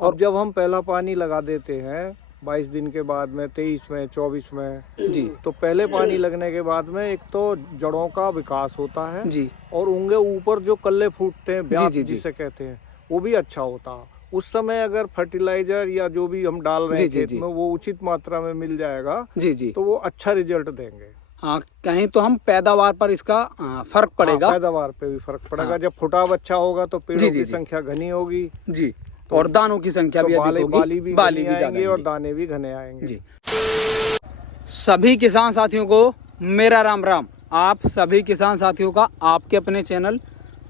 और जब हम पहला पानी लगा देते हैं 22 दिन के बाद में, 23 में, 24 में जी, तो पहले पानी लगने के बाद में एक तो जड़ों का विकास होता है जी, और उनके ऊपर जो कल्ले फूटते हैं, ब्यात जी, जी। जिसे कहते हैं, वो भी अच्छा होता है। उस समय अगर फर्टिलाइजर या जो भी हम डाल रहे हैं जी, खेत जी। में वो उचित मात्रा में मिल जाएगा जी, जी। तो वो अच्छा रिजल्ट देंगे। हाँ, कहीं तो हम पैदावार पर इसका फर्क पड़ेगा। हाँ, पैदावार पे भी फर्क पड़ेगा। हाँ। जब फुटाव अच्छा होगा तो जी, पेड़ों जी, की जी। संख्या घनी होगी, जी, तो और दानों की संख्या तो भी अधिक होगी, बाली भी बाली घनी भी ज्यादा आएंगे और आएंगी। दाने भी घने आएंगे। जी, सभी किसान साथियों को मेरा राम राम। आप सभी किसान साथियों का आपके अपने चैनल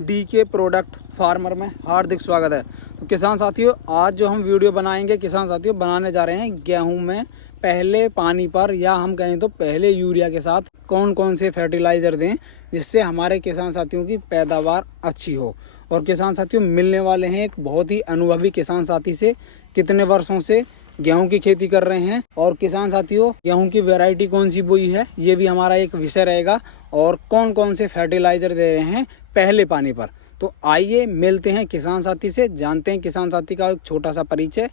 DK प्रोडक्ट फार्मर में हार्दिक स्वागत है। तो किसान साथियों, आज जो हम वीडियो बनाएंगे किसान साथियों, बनाने जा रहे हैं गेहूं में पहले पानी पर, या हम कहें तो पहले यूरिया के साथ कौन कौन से फर्टिलाइज़र दें जिससे हमारे किसान साथियों की पैदावार अच्छी हो। और किसान साथियों, मिलने वाले हैं एक बहुत ही अनुभवी किसान साथी से, कितने वर्षों से गेहूं की खेती कर रहे हैं। और किसान साथियों, गेहूं की वैरायटी कौन सी बोई है ये भी हमारा एक विषय रहेगा, और कौन कौन से फर्टिलाइज़र दे रहे हैं पहले पानी पर। तो आइए मिलते हैं किसान साथी से, जानते हैं किसान साथी का एक छोटा सा परिचय।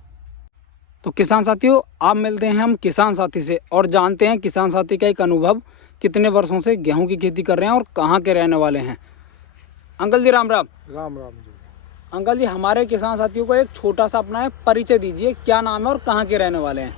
तो किसान साथियों, आप मिलते हैं हम किसान साथी से और जानते हैं किसान साथी का एक अनुभव, कितने वर्षों से गेहूं की खेती कर रहे हैं और कहाँ के रहने वाले हैं। अंकल जी राम राम। राम राम जी। अंकल जी, हमारे किसान साथियों को एक छोटा सा अपना परिचय दीजिए, क्या नाम है और कहाँ के रहने वाले हैं।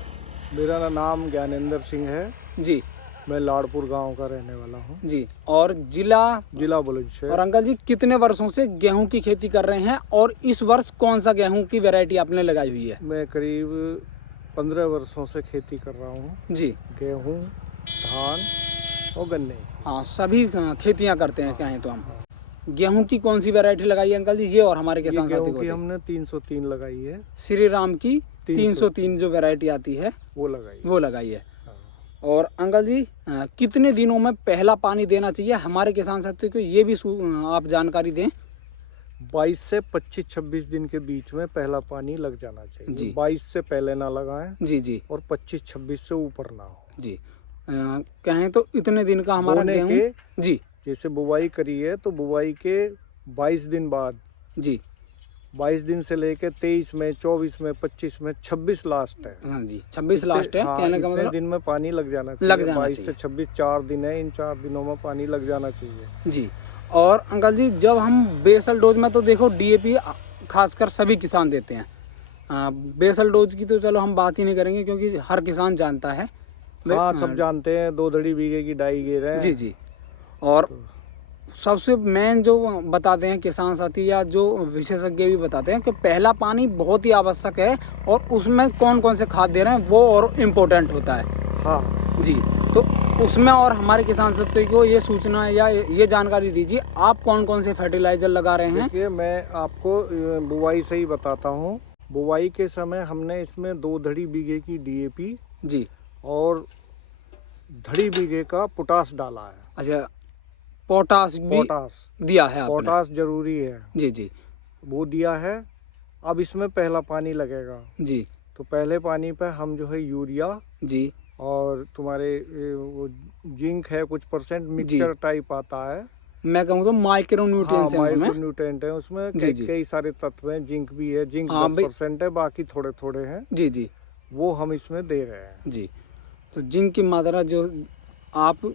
मेरा नाम ज्ञानेंद्र सिंह है जी, मैं लाड़पुर गांव का रहने वाला हूँ। जी, और जिला बुलंदशहर। और अंकल जी, कितने वर्षों से गेहूं की खेती कर रहे हैं और इस वर्ष कौन सा गेहूं की वैरायटी आपने लगाई हुई है। मैं करीब 15 वर्षों से खेती कर रहा हूँ। जी, गेहूँ, धान और गन्ने। हाँ, सभी खेतियां करते हैं कहें तो हम। गेहूं की कौन सी वैरायटी लगाई है अंकल जी ये, और हमारे किसान साथी गेहूँ को की बताइए। हमने 303 लगाई है। श्री राम की 303 जो वैरायटी आती है वो लगाई है। और अंकल जी, कितने दिनों में पहला पानी देना चाहिए हमारे किसान साथी को, ये भी आप जानकारी दें। 22 से 25-26 दिन के बीच में पहला पानी लग जाना चाहिए जी। 22 से पहले ना लगाएं जी, जी, और 25-26 से ऊपर ना हो। जी, कहें तो इतने दिन का हमारा बोने गेहूं। के जी, जैसे बुवाई करी है तो बुवाई के 22 दिन बाद, जी, 22 दिन से लेके 23 में, 24 में, 25 में, 26 लास्ट है। हाँ जी, 26 लास्ट है। हाँ, कहने का इतने मतलब दिन में पानी लग जाना चाहिए। लग जाना 22 से चाहिए। 26 4 दिन है, इन 4 दिनों में पानी लग जाना चाहिए। जी, और अंकल जी, जब हम बेसल डोज में तो देखो DAP खासकर सभी किसान देते हैं। बेसल डोज की तो चलो हम बात ही नहीं करेंगे क्योंकि हर किसान जानता है। हाँ, सब जानते हैं 2 धड़ी बीघे की डाई गे रहे हैं। जी, जी, और सबसे मेन जो बताते हैं किसान साथी या जो विशेषज्ञ भी बताते हैं कि पहला पानी बहुत ही आवश्यक है और उसमें कौन कौन से खाद दे रहे हैं वो और इम्पोर्टेंट होता है। हाँ जी, तो उसमें और हमारे किसान साथी को ये सूचना या ये जानकारी दीजिए, आप कौन कौन से फर्टिलाइजर लगा रहे हैं। देखिए, मैं आपको बुवाई से ही बताता हूँ। बुवाई के समय हमने इसमें 2 धड़ी बीघे की DAP जी, और धड़ी बीघे का पोटास डाला है। अच्छा, पोटास भी दिया है आपने। पोटास जरूरी है। जी, जी, वो दिया है। अब इसमें पहला पानी लगेगा जी, तो पहले पानी पे हम जो है यूरिया जी, और तुम्हारे वो जिंक है कुछ परसेंट मिक्सचर टाइप आता है। मैं कहूँ तो माइक्रो न्यूट्रिएंट्स हैं उसमें। माइक्रो न्यूट्रिएंट है उसमें। कई सारे तत्व हैं। जिंक भी है, जिंक 10% है, बाकी थोड़े थोड़े हैं। जी, जी, वो हम इसमें दे रहे हैं। जी, तो जिंक की मात्रा जो आप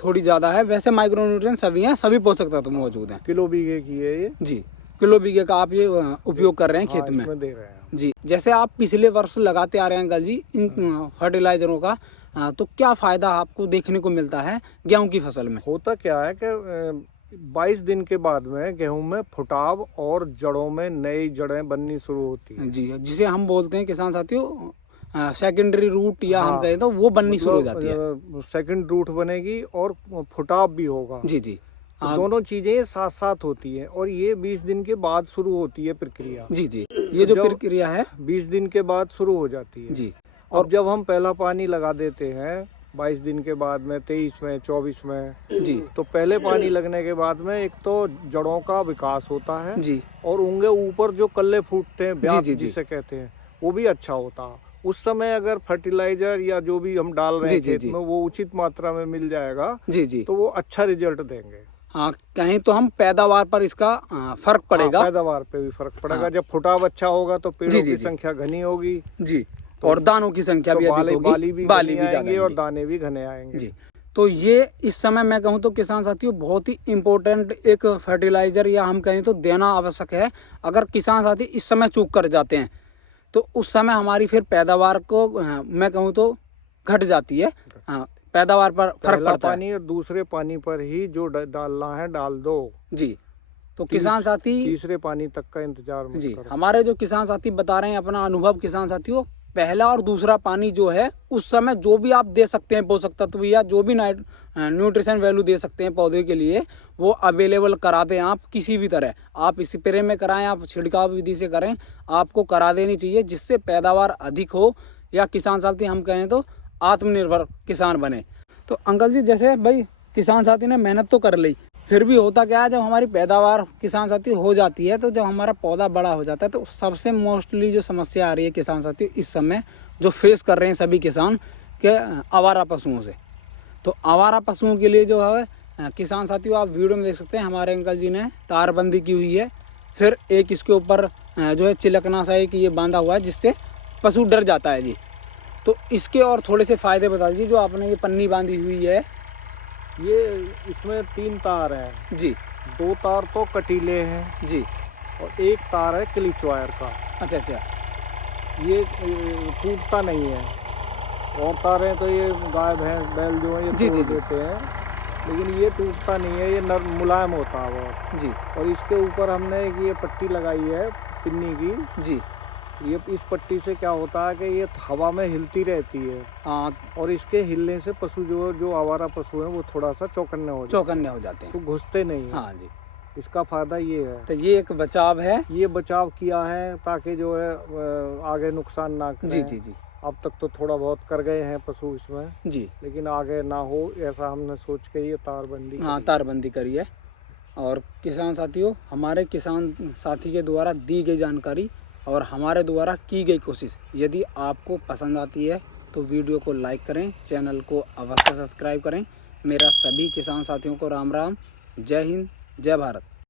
थोड़ी ज़्यादा है, वैसे माइक्रो न्यूट्रिएंट्स सभी हैं, सभी पोषक तत्व मौजूद हैं। किलो बीघे की है ये। जी, किलो बीघे का आप ये उपयोग कर रहे हैं खेत में। इसमें दे रहे हैं। जी, जैसे आप पिछले वर्ष लगाते आ रहे हैं अंकल जी इन फर्टिलाइजरों का, तो क्या फ़ायदा आपको देखने को मिलता है गेहूं की फसल में। होता क्या है कि 22 दिन के बाद में गेहूं में फुटाव और जड़ों में नई जड़ें बननी शुरू होती हैं। जी, जिसे हम बोलते हैं किसान साथियों सेकेंडरी रूट, या हम कहें तो वो बननी शुरू हो जाती है। सेकंड रूट बनेगी और फुटाव भी होगा। जी, जी, तो दोनों चीजें साथ साथ होती हैं और ये 20 दिन के बाद शुरू होती है प्रक्रिया। जी, जी, ये जो प्रक्रिया है 20 दिन के बाद शुरू हो जाती है। जी, और जब हम पहला पानी लगा देते हैं 22 दिन के बाद में, 23 में, 24 में, जी, तो पहले पानी लगने के बाद में एक तो जड़ों का विकास होता है जी, और उनके ऊपर जो कल्ले फूटते हैं, ब्यात जी, जिसे कहते हैं, वो भी अच्छा होता है। उस समय अगर फर्टिलाइजर या जो भी हम डाल रहे हैं खेत में वो उचित मात्रा में मिल जाएगा जी, जी, तो वो अच्छा रिजल्ट देंगे। कहीं तो हम पैदावार पर इसका फर्क पड़ेगा। पैदावार पे भी फर्क पड़ेगा। जब फुटाव अच्छा होगा तो पेड़ों की संख्या घनी होगी जी, और दानों की संख्या भी अधिक होगी, बाली भी आएंगे और दाने भी घने आएंगे जी। तो ये इस समय मैं कहूँ तो किसान साथियों बहुत ही इम्पोर्टेंट एक फर्टिलाइजर या हम कहें तो देना आवश्यक है। अगर किसान साथी इस समय चूक कर जाते हैं तो उस समय हमारी फिर पैदावार को मैं कहूँ तो घट जाती है, पैदावार पर फर्क पड़ता है। पानी और दूसरे पानी पर ही जो डालना है डाल दो जी। तो किसान साथी तीसरे पानी तक का इंतजार मत जी करो। हमारे जो किसान साथी बता रहे हैं अपना अनुभव, किसान साथियों पहला और दूसरा पानी जो है उस समय जो भी आप दे सकते हैं पोषक तत्व या जो भी न्यूट्रिशन वैल्यू दे सकते हैं पौधे के लिए वो अवेलेबल करा दें। आप किसी भी तरह आप स्प्रे में कराएं, आप छिड़काव विधि से करें, आपको करा देनी चाहिए जिससे पैदावार अधिक हो या किसान साथी हम कहें तो आत्मनिर्भर किसान बने। तो अंकल जी जैसे भाई किसान साथी ने मेहनत तो कर ली, फिर भी होता क्या है जब हमारी पैदावार किसान साथी हो जाती है तो जब हमारा पौधा बड़ा हो जाता है तो सबसे मोस्टली जो समस्या आ रही है किसान साथी इस समय जो फेस कर रहे हैं सभी किसान के आवारा पशुओं से। तो आवारा पशुओं के लिए जो है किसान साथियों आप वीडियो में देख सकते हैं हमारे अंकल जी ने तारबंदी की हुई है, फिर एक इसके ऊपर जो है चिलकना सा एक ये बांधा हुआ है जिससे पशु डर जाता है जी। तो इसके और थोड़े से फ़ायदे बता दीजिए। जो आपने ये पन्नी बांधी हुई है ये इसमें 3 तार हैं जी, 2 तार तो कटीले हैं जी और 1 तार है क्लिच वायर का। अच्छा अच्छा, ये टूटता नहीं है। और तारें तो ये गाय भैंस बैल जो है ये जी, तोड़ जी, जी। देते हैं, लेकिन ये टूटता नहीं है, ये नरम मुलायम होता है बहुत जी और इसके ऊपर हमने एक ये पट्टी लगाई है पिन्नी की जी। ये इस पट्टी से क्या होता है कि ये हवा में हिलती रहती है हाँ, और इसके हिलने से पशु जो आवारा पशु हैं वो थोड़ा सा चौकन्ने हो जाते तो हैं। घुसते नहीं हैं। हाँ जी, इसका फायदा ये है। तो ये एक बचाव है। ये बचाव किया है ताकि जो है आगे नुकसान ना करें। जी जी जी अब तक तो थोड़ा बहुत कर गए हैं पशु इसमें, जी। लेकिन आगे ना हो ऐसा हमने सोच के ये तारबंदी हाँ, तारबंदी करी है। और किसान साथियों हमारे किसान साथी के द्वारा दी गई जानकारी और हमारे द्वारा की गई कोशिश यदि आपको पसंद आती है तो वीडियो को लाइक करें, चैनल को अवश्य सब्सक्राइब करें। मेरा सभी किसान साथियों को राम राम, जय हिंद, जय भारत।